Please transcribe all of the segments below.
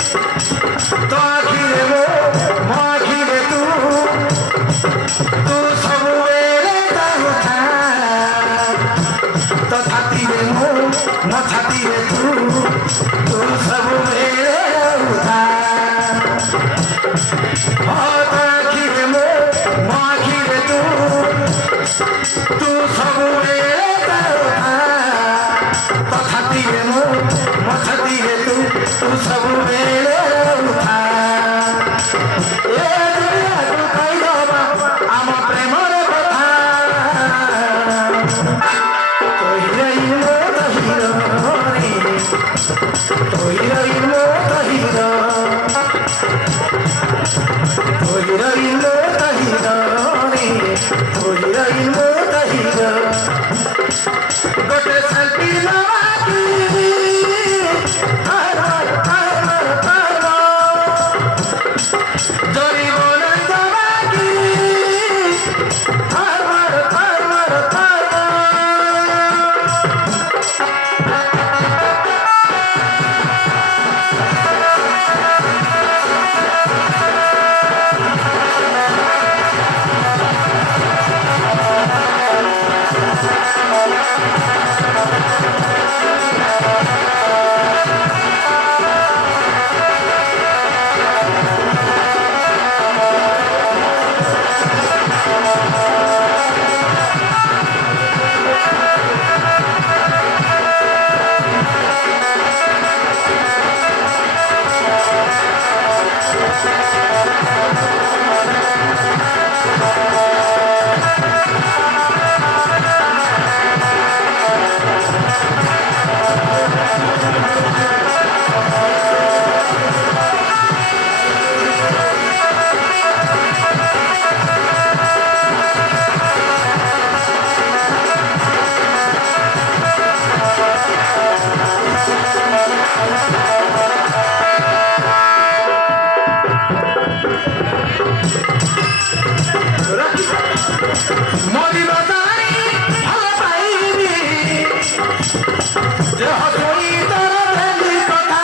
तो आखिरे वो आखिरे तू सब वेले उठा तो छाती रे मो न छाती रे तू सब वेले उठा तो आखिरे मो आखिरे तू सब वेले उठा तो छाती रे मो न छाती रे तू सब वेले उठा ए दुनिया तू कई दबा आम प्रेमर कथा तोई रहिलो तहिरो रे तोई रहिलो तहिरो तोई रहिलो तहिरो रे तोई रहिलो तहिरो गोटे सेल्फी नवाकी मोदी बताई भल पाइबी देह छोई तर भेली कथा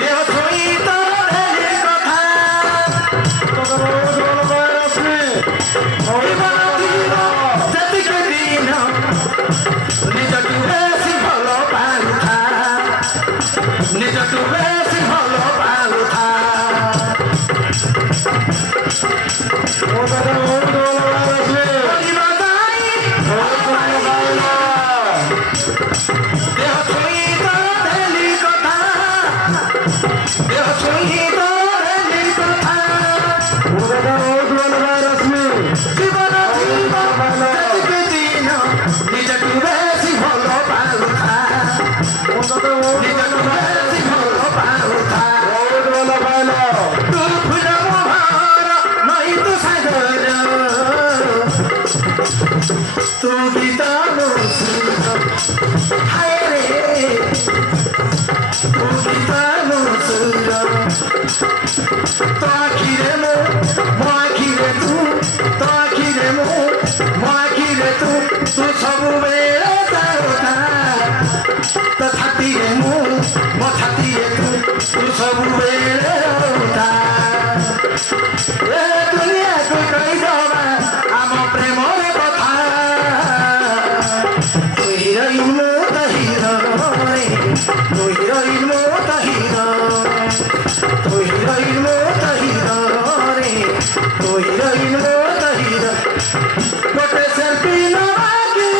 देह छोई तर भेली कथा जीवन जीव जेतिके दिन निजटु बेसी भल पाउथा निजटु बेसी भल पाउथा तू गीता हाय रे तू गीता तो आखिरे मो आखिरे तू तो आखिरे मो आखिरे तू सब बेले उठा तो छाती रे मो छाती रे तू सब बेले उठा ए दुनिया को कई दबा आम प्रेमर कथा तोई रहिलो तहिरो रे तोई रहिलो तहिरो तोई रहिलो तहिरो रे तोई रहिलो तहिरो गोटे सेल्फी नवाकी